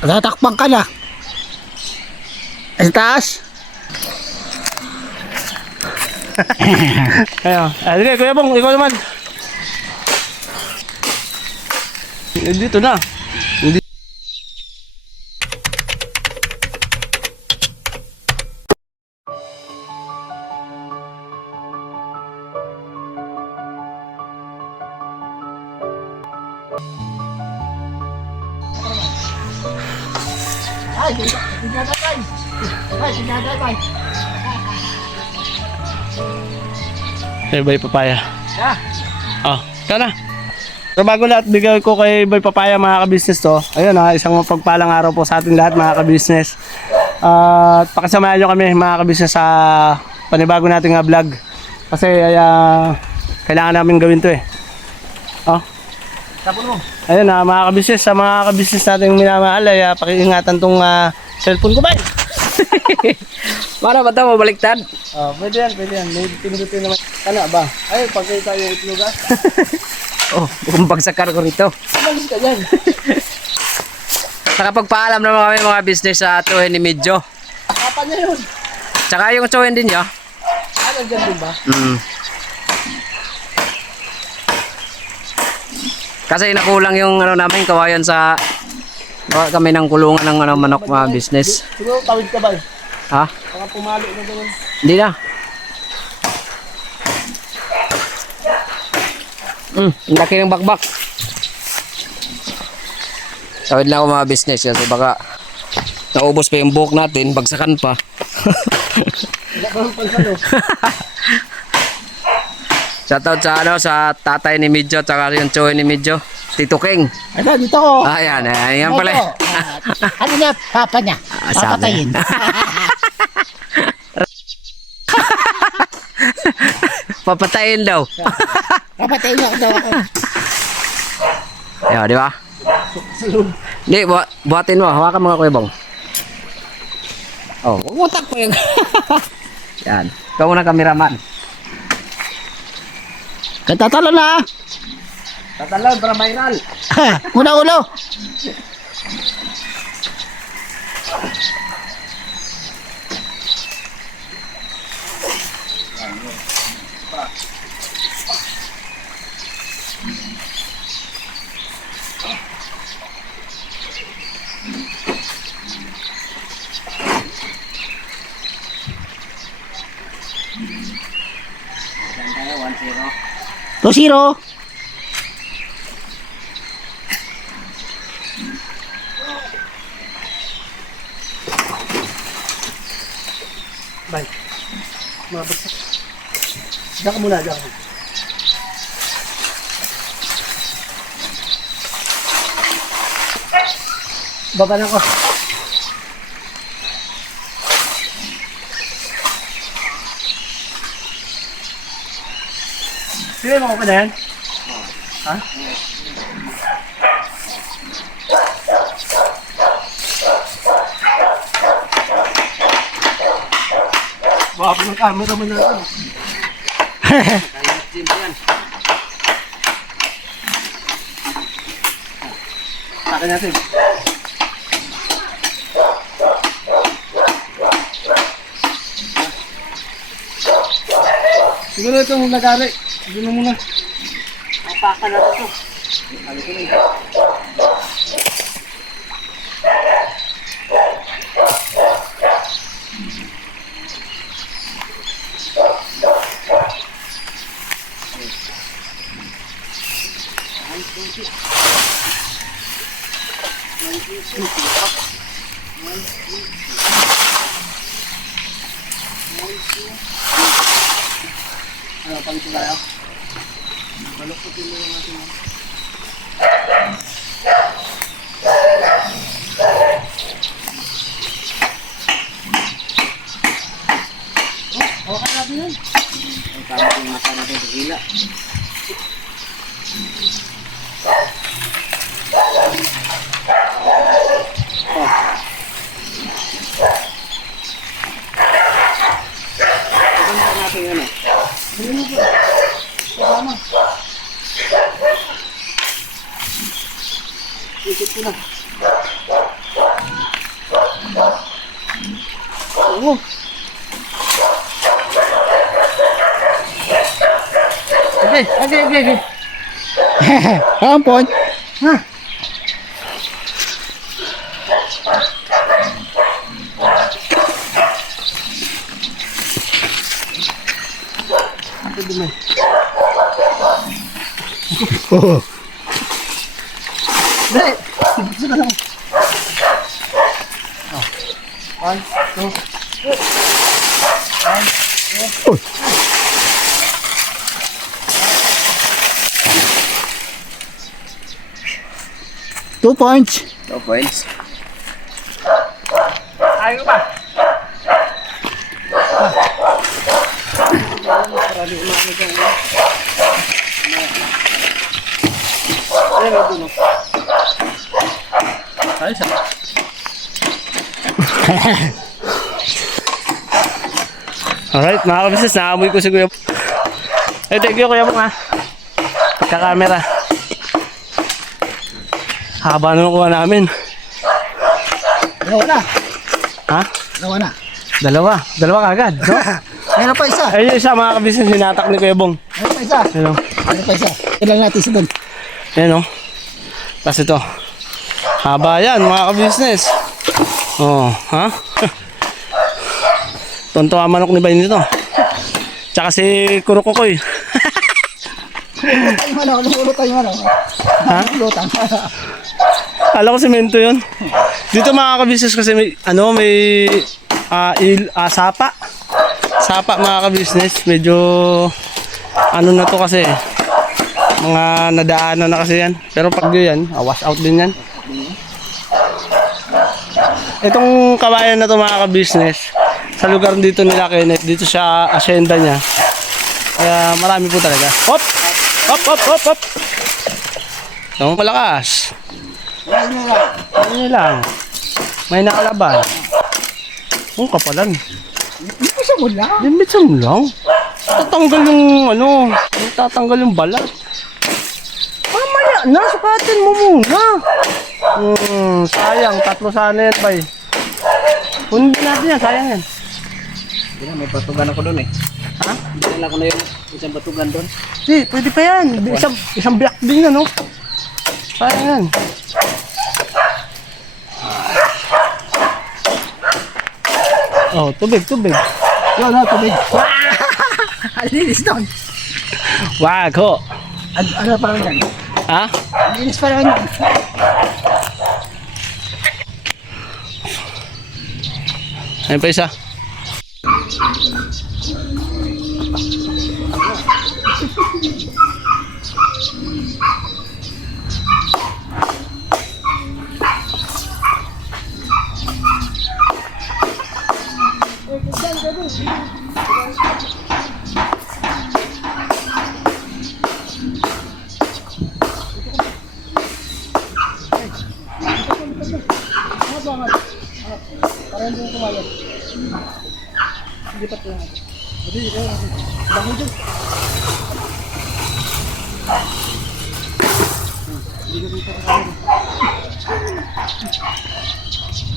Tatakpan ka na. Sa taas. Ayan. Sige, Kuya Bong, ikaw naman. Dito na. Ay, sinadatay. Ay, sinadatay. Boy Papaya. Yeah. Oh, ikaw na. So bago lahat, bigay ko kay Boy Papaya mga ka-business to. Ayun ha, isang mapagpalang araw po sa ating lahat mga ka-business. At pakisamahan nyo kami mga ka-business sa panibago nating vlog. Kasi kailangan namin gawin to eh. Oh. Tapon mo. Ayun na mga ka-business, sa mga ka-business nating minamahal ay pakiingatan tong cellphone ko ba? Para ba ito mabaliktad? Oh, pwede yan. May pinudutin naman. Kana ba? Ay, pagkita yung itlog ha. Oh, kung pagsakar ko rito. Umalis ka dyan. Nakapagpaalam naman kami mga business sa tuwin ni Medyo. Kapan niya yun? Tsaka yung tuwin din nyo. Ano dyan din ba? Kasi nakulang yung ano namin, kawayan sa kami ng kulungan ng manok mga business. Siguro tawid ka ba? Ha? Baka pumalo na ganun. Hindi na. Ang laki ng bakbak. Tawid lang ako mga business kasi baka naubos pa yung buhok natin, bagsakan pa. Wala ka ng pansalo. Shoutout sa ano sa tatay ni Medyo at yung tsuhin ni Medyo, Tito King. Ito, dito ko. Ayan, ayan pala. Ito. Ano na, papa niya? Sabi. Papatayin. Papatayin daw. Papatayin niya daw ako. Ayan, di ba? Hindi, buhatin mo. Hawakan mo nga Kuya Bong. Oh, huwag mo takpo yun. Yan. Ikaw muna kameraman. Katatalo na. Tatalon para viral. Muna ulo. Tayo, 1-0. 2-0. Bye. Mabagsak. Diyan ka muna, diyan ka. Baba na ko. Sige mo pa na yan? Ha? Wapo ng camera mo na ito. Saka natin. Siguro itong lagari. Siguro muna. Apakan natin ito. Ano, palit tayo? Balukputin mo yung ating okay natin yun. Ang tama yung mata natin sa gila. Paganda natin yun eh. Kasama. Ikot ko na. bango. Okay. Ampon. Ha? Oh. Dali. Gusto ka lang. Oh. 1, 2. Oh. Two points. 2 points. Ayaw ba? Ayos ah. Alright, mga kabisnes, naamoy ko si Kuya. Thank you Kuya Bong ha. Pagka-camera. Haba na nakuha namin. Dalawa na. Ha? Dalawa na. Dalawa kagad. No? Meron pa isa. Ayun yung isa mga kabisnes, hinatak ni Kuya Bong. Meron pa isa. Ayun o. Meron pa isa. Kailan natin isa doon. Ayun o. Tapos ito. Haba yan mga kabisnes. Oh, ha? Tonto ang manok ni Bayin nito. Tsaka si Kurukukoy. Tayo ano, lumulot tayo ano. Ha? Lutang. Kala ko semento yun. Dito mga kabisnes kasi may, sapa. Sapa mga kabisnes. Medyo, na to kasi. Mga nadaanan na kasi yan. Pero pag yan, wash out din yan. Itong kawayan na to mga kabisnes, sa lugar dito nila Kenneth, dito sa asyenda niya. Kaya marami po talaga. Hop! Hop, hop, hop, hop! Ito malakas. Ano lang. May nakalaban. Ang kapalan. Hindi siya mula. Limit mo lang. Tatanggal yung tatanggal yung balat. Mamaya na, sukatin mo muna. Sayang, 3 sana yan, bay. Kunin natin yan, sayang yan. Hindi na, may patugan ako doon eh. Ha? Hindi ko na yung isang patugan doon. Hindi, pwede pa yan. Isang block din yan, no? Sayang yan. Oh, tubig. Yun na, tubig. Alinis doon. Wag ho. Ano pa rin yan? Ha? Alinis pa rin yan. Ayun pa isa.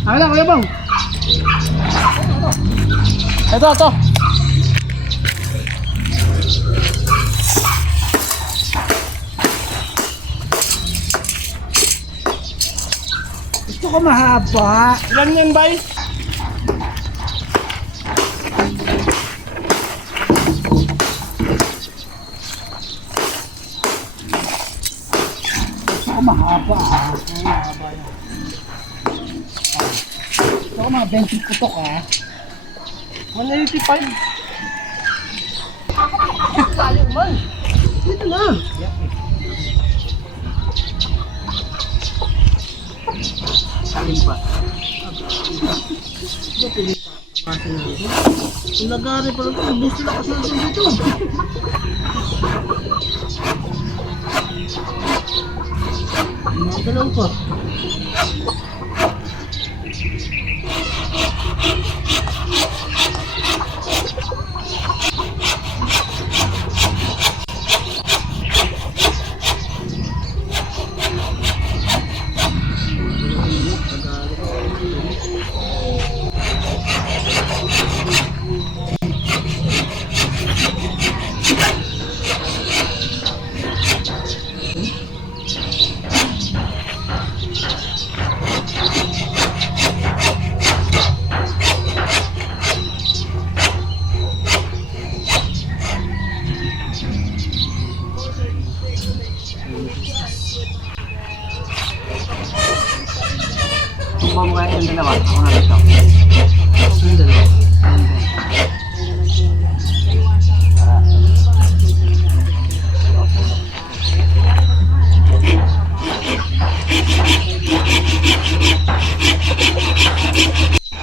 Ano lang, Kuya Bong? Ito. Gusto ko mahaba. Ilan yan, bay? Gusto ko mahaba. Mahaba yan. Gusto ko mga 20 putok 185. Sayang man. Dito na. Salim pa. Lagari pa lang ito. Gusto na kasi dito. Magalaw pa. Subukan mo kaya yung dalawa. Ako na dito. Yung dalawa.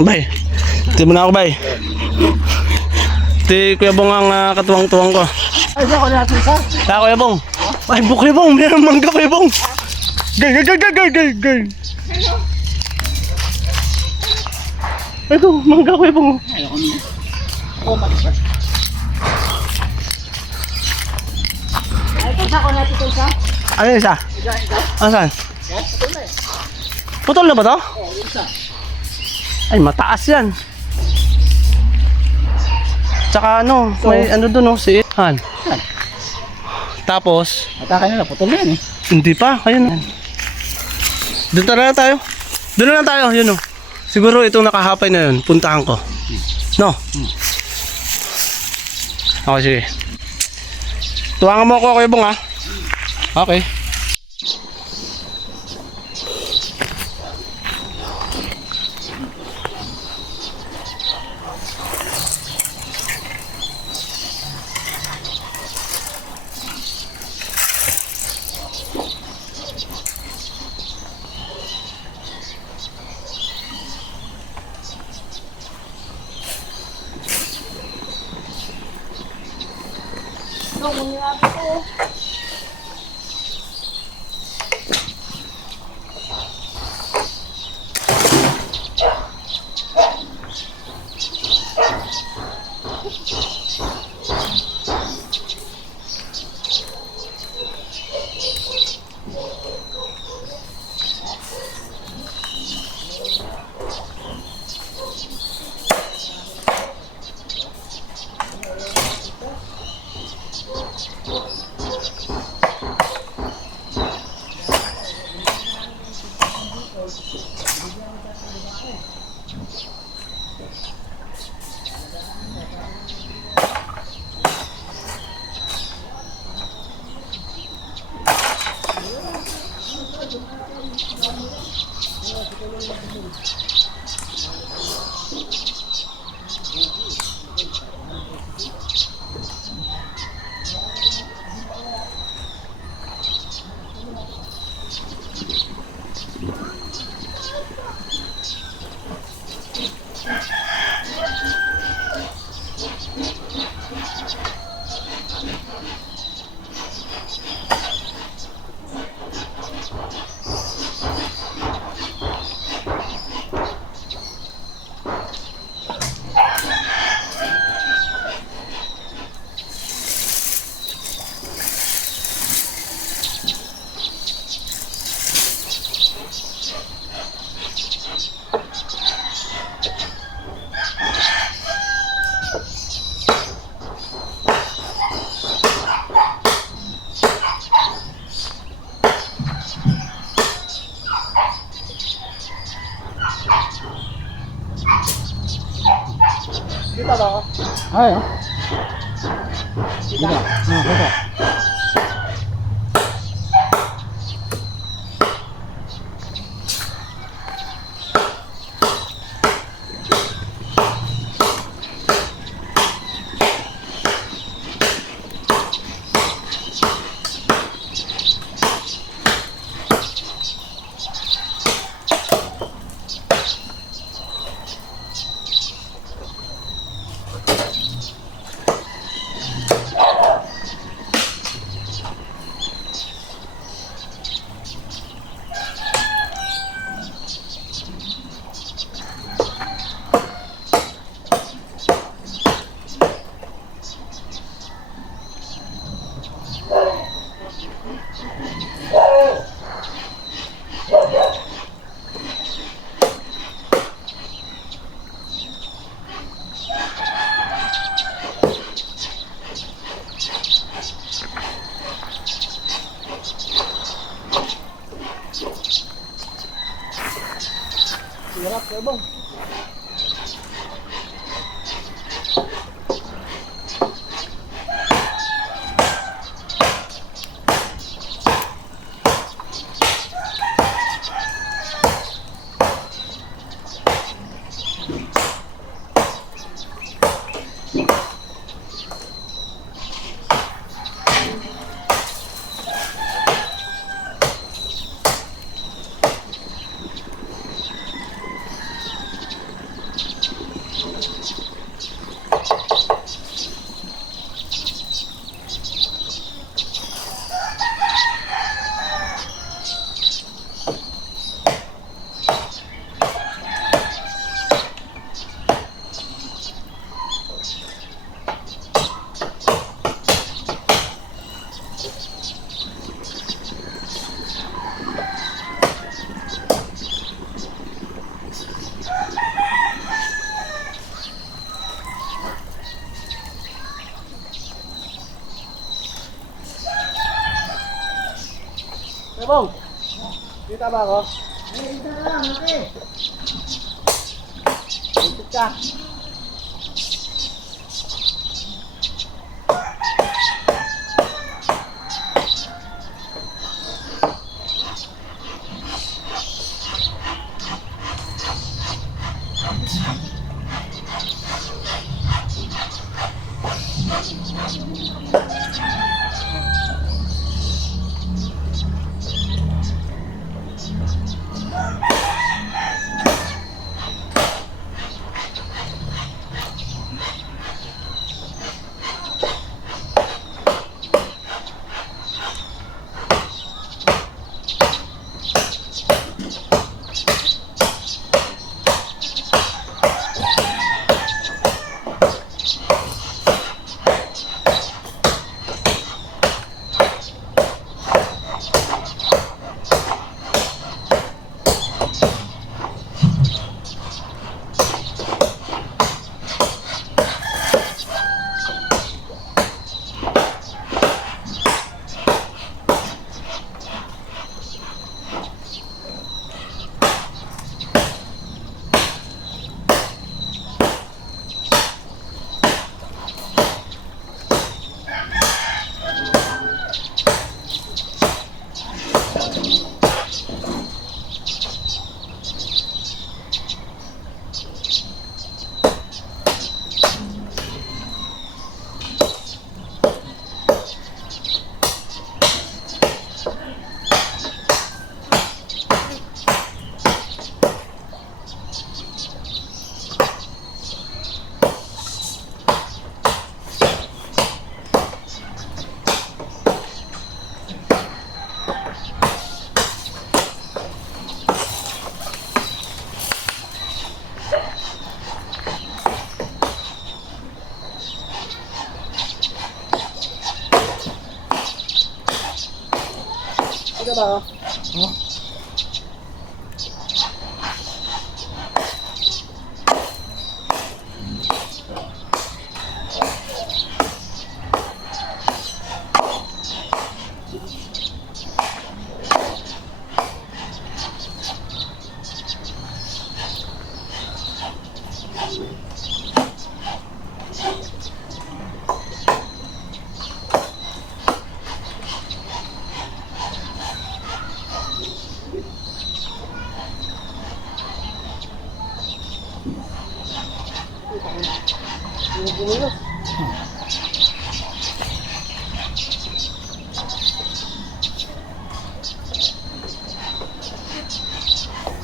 Bay, ito mo na ako, bay. Ito Kuya Bong ang katuwang-tuwang ko. Ay, siya ko natin sa. Kaya Kuya Bong. Ay, Kuya Bong, meron mangga Kuya Bong. Gay, gay, gay, gay, gay, gay, gay. Ito, mangga Kuya Bong. Ayoko niya. Oh, matisas. Ay, ito sa ko natin ito sa. Ano yung isa? Ito. Ano saan? Ito na eh. Putol na ba to? Oh, yung isa. Ay, mataas yan. Tsaka ano, may ano doon, no, si Han. Saan? Tapos, Atake nila, putol na yan eh. hindi pa, ayun. Doon na lang tayo. Doon na lang tayo, yun, no. Siguro itong nakahapay na yun, puntahan ko. No? Okay, sige. Tuwangan mo ako, Kuya Bong, ha? Okay. Ay, oh. Dito. Dito. Hirap, Kuya Bong. Bong. Kita ba ako? Dito na lang, okay. Ikot ka. Kita ba ako? Oh.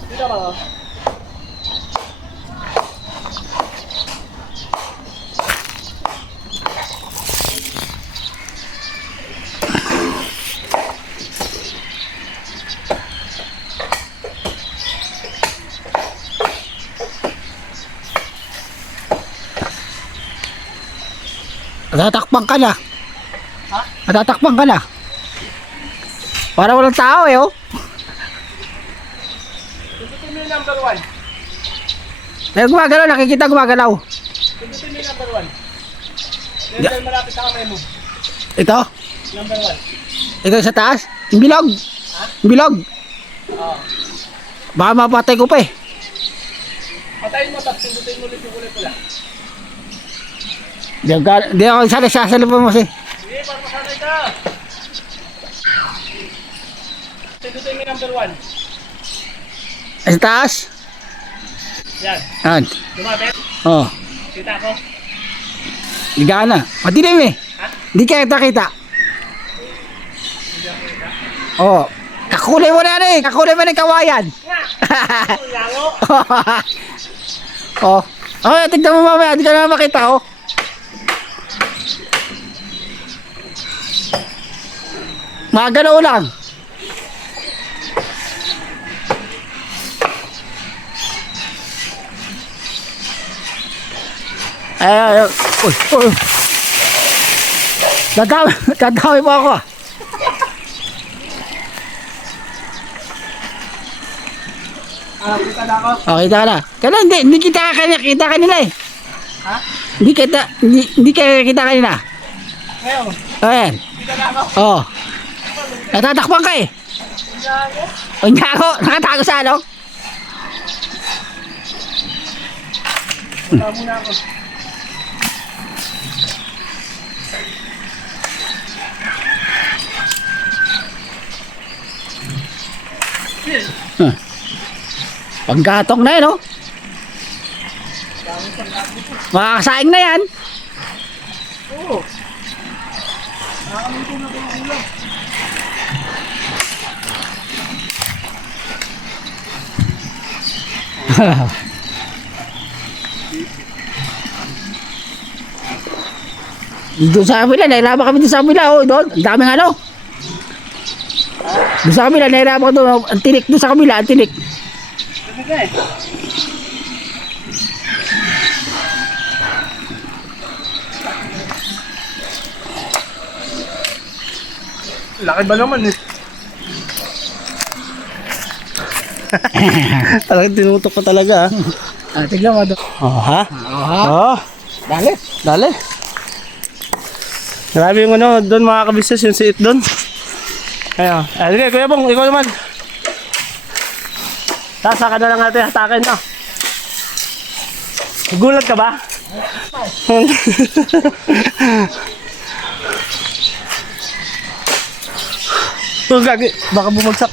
Kita ba ako? Natatakpan ka na. Ha? Natatakpan ka na. Para walang tao eh, oh. Pindutin mo yung number 1. May gumagalaw, nakikita gumagalaw. Pindutin mo yung number 1. Dahil malapit sa kamay mo. Ito? Number 1. Ito sa taas? Yung bilog? Ha? Yung bilog? Oo. Baka mapatay ko pa eh. Patayin mo, tapos pindutin mo ulit yung kulay pula. Di ako sasalipan mo si. Sige, para masanay ka. Pindutin mo yung number 1. Sa taas? Yan. Yan. Lumapit. Oh. Kita ko. Ligaan na. Madilim eh. Ha? Di ka kita. Hindi ako kita. Oh. Kakulay mo na rin. Kakulay mo na yung kawayan. Lango. Oh. Okay, tignan mo mamaya. Di ka na makita oh. Magalaw lang. Ay. Uy. Dadami mo ako. Kita na ako. Oh, kita ka na. Kaya hindi kita kanina eh. Ha? Hindi kita kanina. Ngayon. Ayan. Kita na ako. Oh. Natatakpan ka eh. Hindi O nyago, nakatago sa ano? Wala muna ako. Panggatong na yan, oh. Makakasaing na yan. Oo. Nakakaluto na ko ng ulam. Doon sa kabila, nahirapan kami doon sa kabila, oh, doon. Ang daming ano. Doon sa kabila, nahirapan ko doon. Ang tinik doon sa kabila, ang tinik. Ganda eh. Laki ba naman eh? Talagang tinutok ko talaga ah. Tignan mo doon. Oh, ha? Oh, Dali. dali. Grabe yung ano, doon mga kabisnes, yung siit doon. Ayun. Sige, Kuya Bong, ikaw naman. Saka na lang natin hatakin na. Gulat ka ba? Oh, gagi. Baka bumagsak.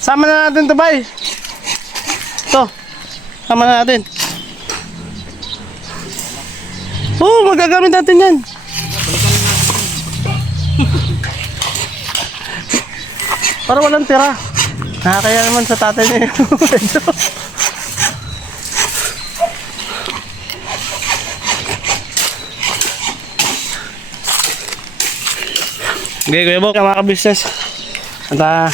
Sama na natin to, bay. Ito. Sama na natin. Oo, magagamit natin yan. Para walang tira. Nakakaya naman sa tatay niya yun. Okay, Kuya Bong, mga kabisnes. At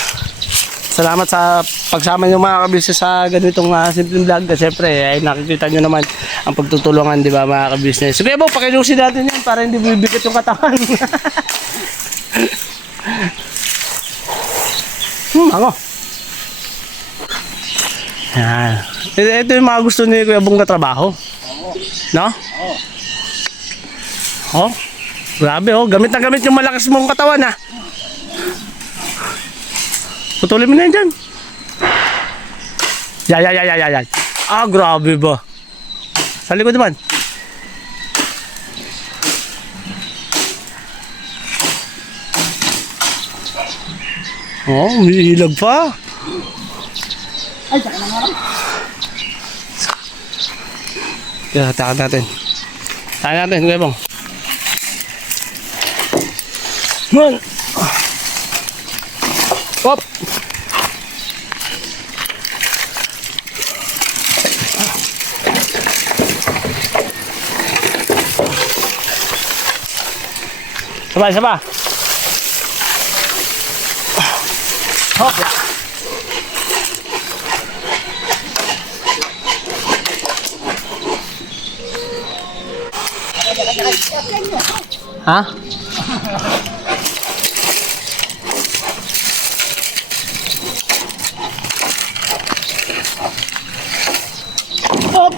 salamat sa pagsama niyo mga kabisnes sa ganitong simpleng vlog. At syempre, ay nakikita niyo naman ang pagtutulungan, di ba mga kabisnes. So, Kuya Bong, pakilusin natin yan para hindi bibigat yung katawan. Ako. Yan. Ito yung mga gusto ni Kuya Bong na trabaho. No? Oh. Grabe oh, gamit na gamit yung malakas mong katawan ha. Putulin mo na yan dyan. Yan. Ah, grabe ba. Sa likod naman. Oh, umiilag pa. Ay, saka na nga. Kaya hatakan natin. Hatakan natin, Kuya Bong. Man. Hop. Sabay. Hop. Ha? Hop.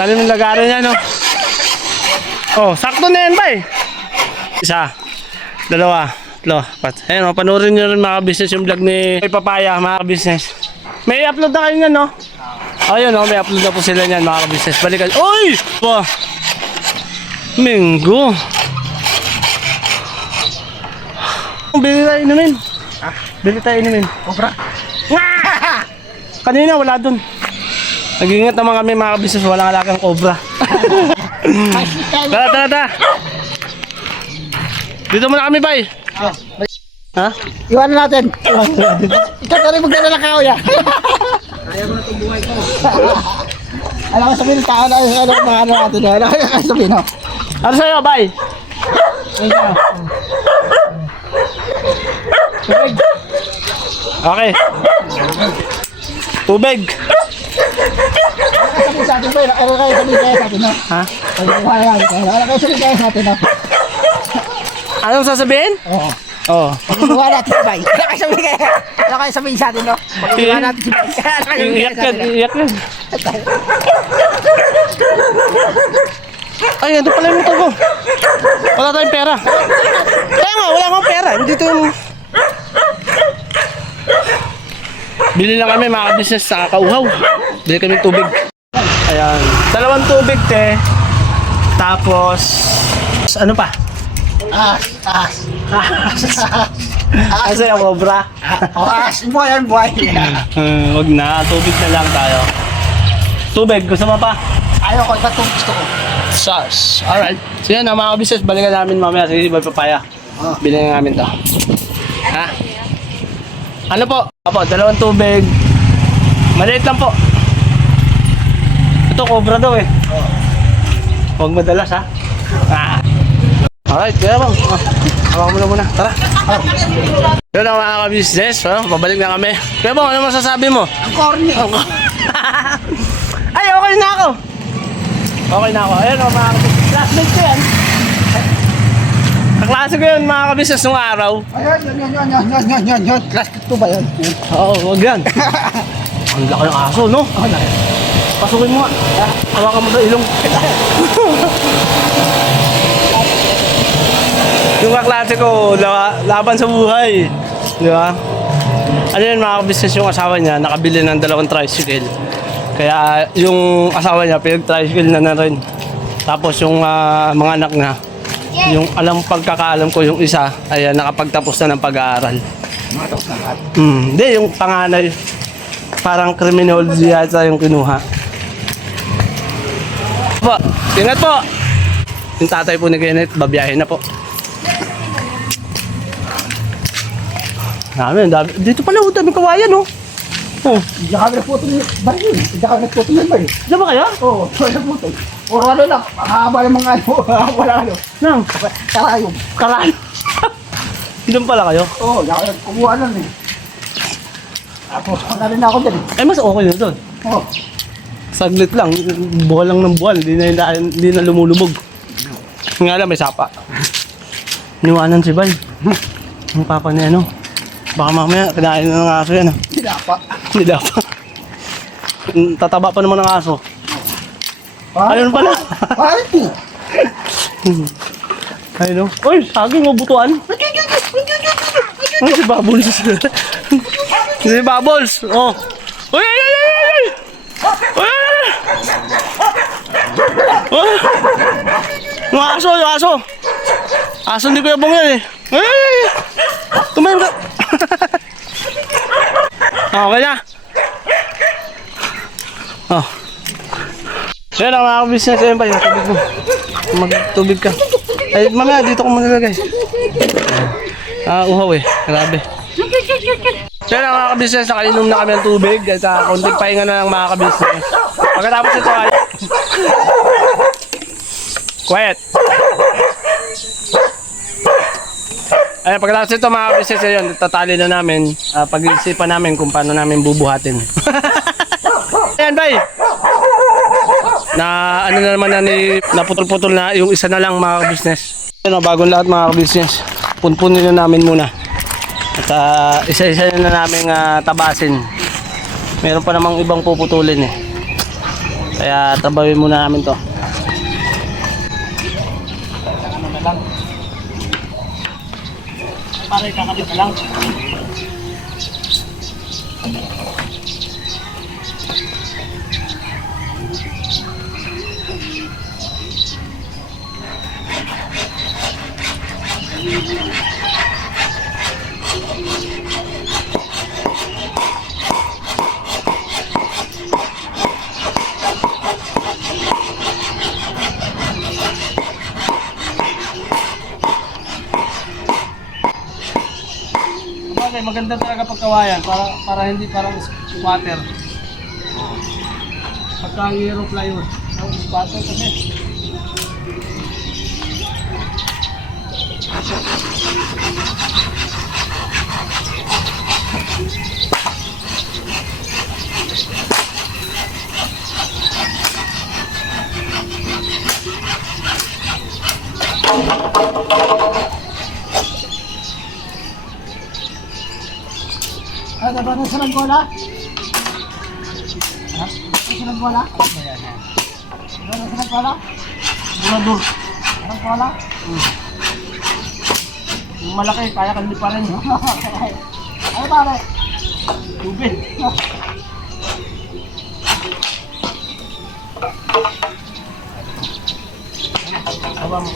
Talim ng lagaran niya, no? Oh, sakto na yan, bay. Isa, dalawa, tatlo, apat. Ayun, oh, panoorin nyo rin mga business yung vlog ni Papaya, mga business. May upload na kayo niyan, no? Ayun, oh, may upload na po sila niyan, mga business. Balikan. Uy! Wow! Minggo. Bili tayo inumin. Bili tayo inumin. Obra. Kanina, wala dun. Nag-iingat naman kami mga kabisnes, walang alagang cobra. Tara. Dito muna kami, bay. Ha? Iwan natin. Ikaw ka rin magdala ng kahoy, ah. Kaya mo na itong buhay ko. Alam ko sabihin, tao na mga ano natin. Alam ko sabihin, no? Ano sa'yo, bay? Okay. Tubig. Sabi sa atin ba? Ano kayo sabi kaya sa atin, no? Ha? Ano kayo sabi kaya sa atin, no? Anong sasabihin? Oo. Oo. Pagkukuha natin si Bay. Ano kayo sabihin sa atin, no? Pagkukuha natin si Bay. Ano kayo sabihin Iyak sa yan, atin, no? iyak yan. Ay, ito pala yung motor ko. Wala tayong pera. Kaya nga, wala akong pera. Hindi ito yung... Bili lang kami mga business sa kauhaw. Bili kami tubig. Ayan. 2 tubig, te. Tapos... Ano pa? As. Kasi ang obra. As. Buhay yan, buhay. Wag na. Tubig na lang tayo. Tubig. Gusto mo pa? Ayaw ko, iba itong gusto ko. Sauce. Alright. So yan, mga business. Balikan namin mamaya sa Boy Papaya. Bilhin na namin to. Ha? Ano po? Apo, 2 tubig. Maliit lang po. Ito, cobra daw eh. Huwag madalas ha. Alright, kaya bang. Hawakan mo na muna. Tara. Yun ang mga ka-business. Pabalik na kami. Kaya bang, ano masasabi mo? Ang corny. Ay, okay na ako. Okay na ako. Ayun o, mga ka-business. Classmate ko yan. Kaklase ko yun, mga ka-business, nung araw. Ayun, yun. Class 2 ba yun? Oo, wag yan. Ang laki ng aso, no? Pasukin mo nga. Hawakan mo sa ilong. Yung kaklase ko, laban sa buhay. Di ba? Ano yun, mga business, yung asawa niya, nakabili ng 2 tricycle. Kaya yung asawa niya, pinag-tricycle na rin. Tapos yung mga anak niya, yung pagkakaalam ko, yung isa, ay nakapagtapos na ng pag-aaral. Hindi, yung panganay, parang criminology yata yung kinuha. Po, ingat po! Yung tatay po ni Kenneth, babiyahin na po. Dami. Dito pala, daming kawayan, oh. Oh. Hindi ka nagputol yung baril. Hindi ka nagputol yung baril. Diyan ba kayo? Oo, wala nagputol. Puro ano lang, mahaba yung mga ano, wala ano. Nang, Karayom. karaan. Doon pala kayo? Oo, hindi ako nagkukuha nun eh. Tapos, wala rin ako dyan eh. Ay, mas okay na doon. Oo. Saglit lang, buwal lang ng buwal. Hindi na lumulubog. Nga lang, may sapa. Niwanan si Bay. Ang papa niya, ano? Baka mamaya, kinain na ng aso yan. Sinapa. Hindi dapat. Tataba pa naman ng aso. Ayun pala. Party. Ayun o. Uy, saging o butuan. Ay, si Bubbles. Si Bubbles. Oh. Uy, ay, ay, ay, ay. Uy, ay, ay. Uy. Yung aso. Aso hindi ko yabong yan eh. Ay, ay, ay. Tumayo ka. Okay na. Oh. Yan ang mga business. Ayun pa yung tubig mo. Magtubig ka. Ay, mamaya dito ko maglagay. Uhaw eh. Grabe. Yan ang mga business. Nakainom na kami ng tubig. At konting pahinga na lang mga business. Pagkatapos ito ay quiet. Ay, pagkatapos ito mga business yun, tatali na namin. Pag-iisipan namin kung paano namin bubuhatin. Ayan, bay. Na ano na naman na naputol-putol na yung isa na lang mga business. Ano, bagong lahat mga business. Punpunin na namin muna. At isa-isa na namin tabasin. Meron pa namang ibang puputulin eh. Kaya tabawin muna namin to. Ano na lang. Para ikakabit na lang. Okay, maganda talaga pagkawayan para hindi parang squatter. Pagka hero plywood, ang squatter kasi. Ano ba na sa nagbola? Ha? Sa nagbola? Ano sa nagbola? Bulador. Nagbola? Yung malaki, kaya kandi pa rin. Ano pare? Tubig. Aba mo.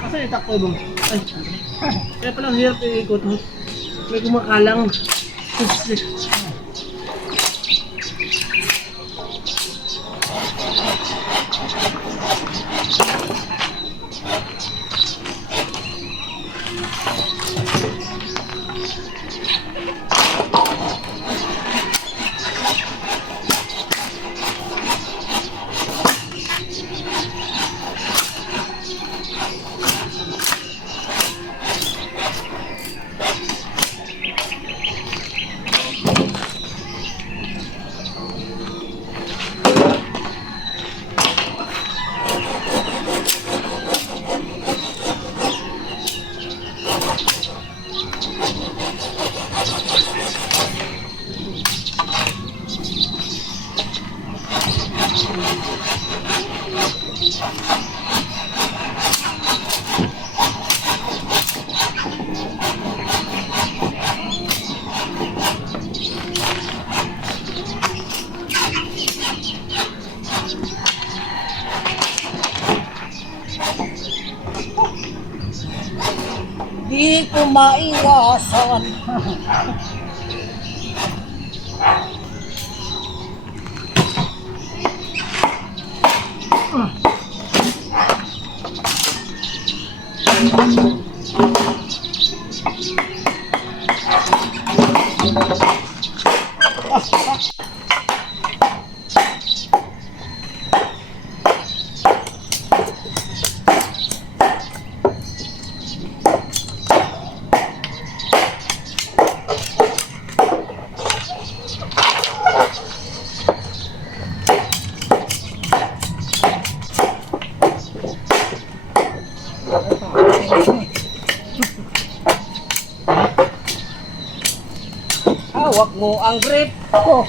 Kasi itakbo mo. Ay, kaya palang hirap iikot mo. May kumakalang. Di ko maiwasan. Hawak mo ang grip ko.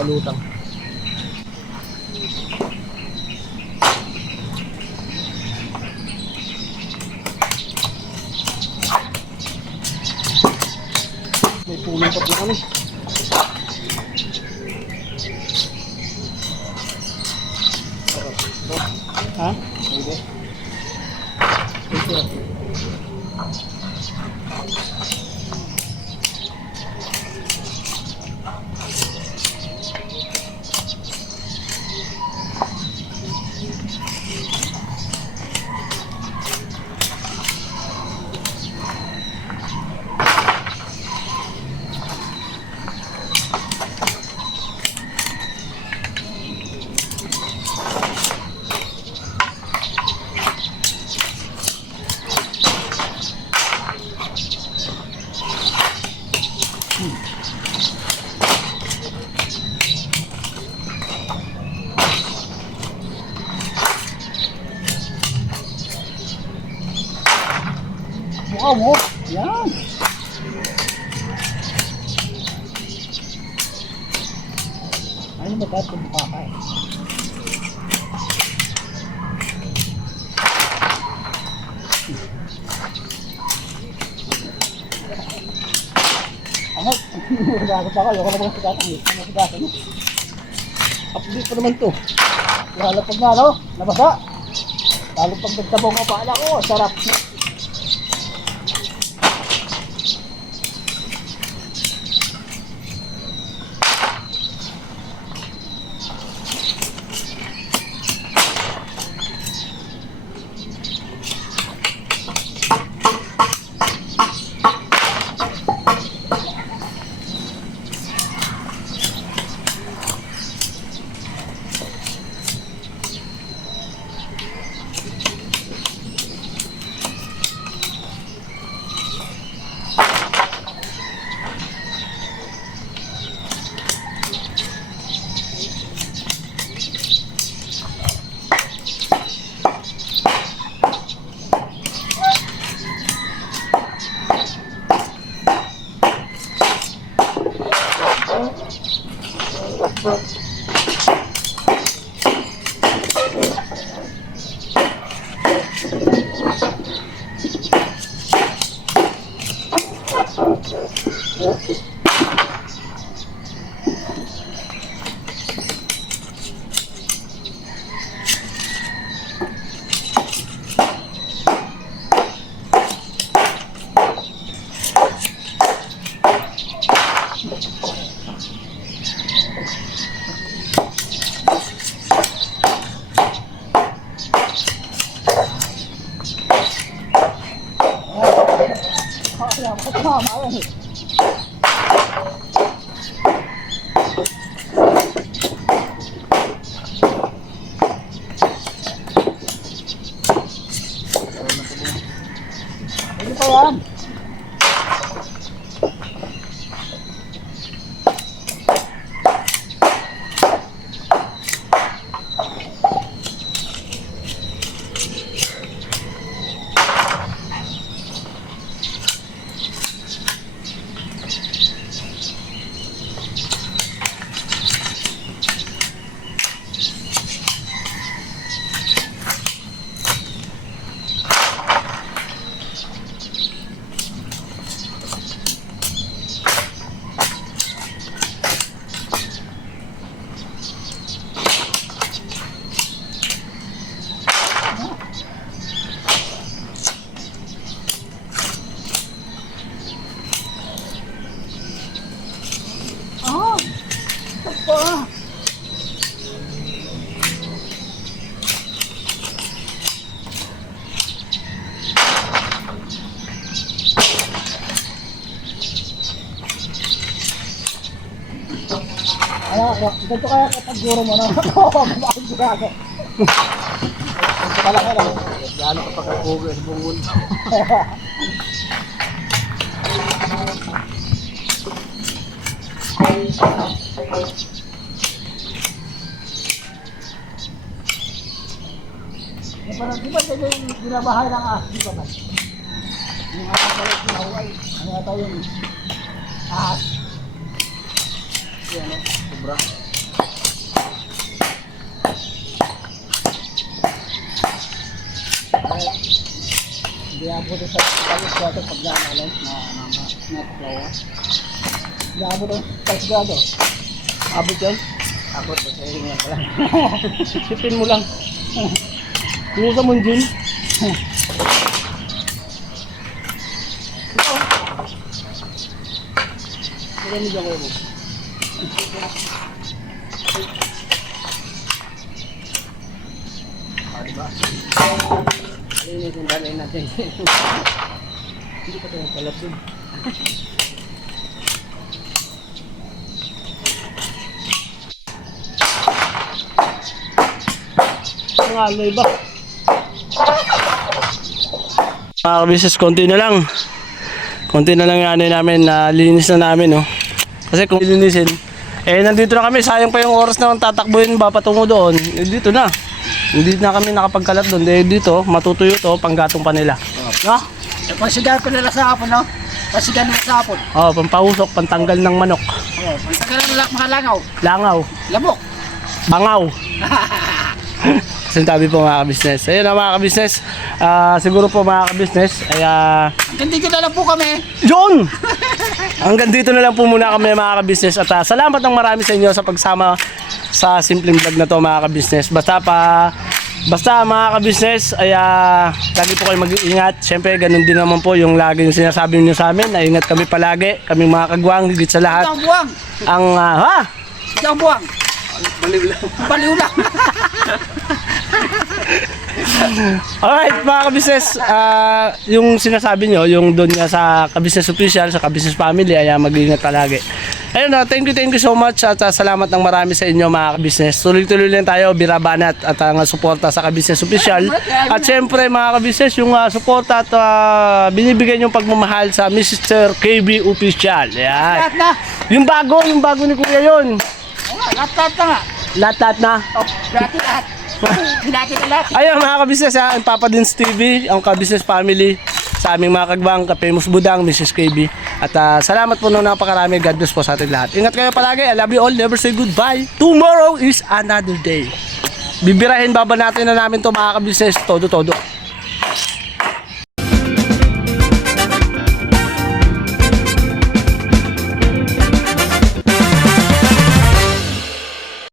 Kalutang. May pulong pa po kami. Ha? Hindi. Mukha mo. Yan. Ano ba dapat kung mukha ka eh? Ano? Nagagod ako. Ayoko na mga sigatang. Ano sigatang? Update pa naman to. Lalo pag na, no? Nabasa. Lalo pag nagtabong ka pa. Ala ko, sarap. Ano pa yan? Ganito kaya kapag guro mo na. Bakit gurago? Ganito ka lang ka lang. Gano'n kapag kapugo sa buong mundo. Parang di ba kayo yung binabahay ng ahas? Di ba ba? Yung ahas pala yung Hawaii. Ano ata yung ahas? Yan o, sobra. Hindi abot sa talis ko ito pag naanalan na nataklawa. Hindi abot ang talis ko ito. Abot yan? Abot ko sa hiringan ka lang. Sipin mo lang. Yung sa munjin. Marami dyan kayo mo. Diba? Alinis yung dalay natin. Hindi pa tayo kalat dun. Mga ano iba. Mga kabisnes, konti na lang. Konti na lang yung ano namin, linis na namin, no. Kasi kung linisin, nandito na kami, sayang pa yung oras na tatakbuhin ba patungo doon. Dito na. Hindi na kami nakapagkalat doon. Dito, matutuyo to, panggatong pa nila. No? Pasigan ko nila sa hapon, no? Pasigan nila sa hapon. Oh, pampahusok, pantanggal ng manok. Oo, pantanggal nila mga langaw. Langaw. Labok. Bangaw. Kasi sabi po mga kabisnes. Ayun na mga kabisnes. Siguro po mga kabisnes ay Hindi ko na lang po kami. yun! Hanggang dito na lang po muna kami mga kabisnes. At salamat ng marami sa inyo sa pagsama sa simpleng vlog na to mga kabisnes. Basta mga kabisnes ay lagi po kayo mag-iingat. Siyempre ganun din naman po yung lagi yung sinasabi niyo sa amin. Na ingat kami palagi. Kaming mga kagwang, higit sa lahat. Ito ang buwang. Ang Ito ang buwang. Baliw lang. Baliw lang. Alright mga kabisnes, yung sinasabi nyo, yung doon nga sa kabisnes official, sa kabisnes family, ay mag-iingat palagi. Ayun na, thank you so much at salamat ng marami sa inyo mga kabisnes. Tuloy-tuloy lang tayo, birabanat at ang suporta sa kabisnes official. At syempre mga kabisnes, yung suporta at binibigay yung pagmamahal sa Mr. KB Official. Yan. Lahat na. Yung bago ni Kuya yun. Lahat na nga. Lahat na. Oh, dati lahat. Dati na lahat. Ayun mga kabisnes ang Papa Dins TV, ang kabisnes family, sa aming mga kagbang, Kapemos Budang, Mrs. KB. At salamat po nung napakarami. God bless po sa ating lahat. Ingat kayo palagi. I love you all. Never say goodbye. Tomorrow is another day. Bibirahin, babanatin na namin to mga kabisnes. Todo.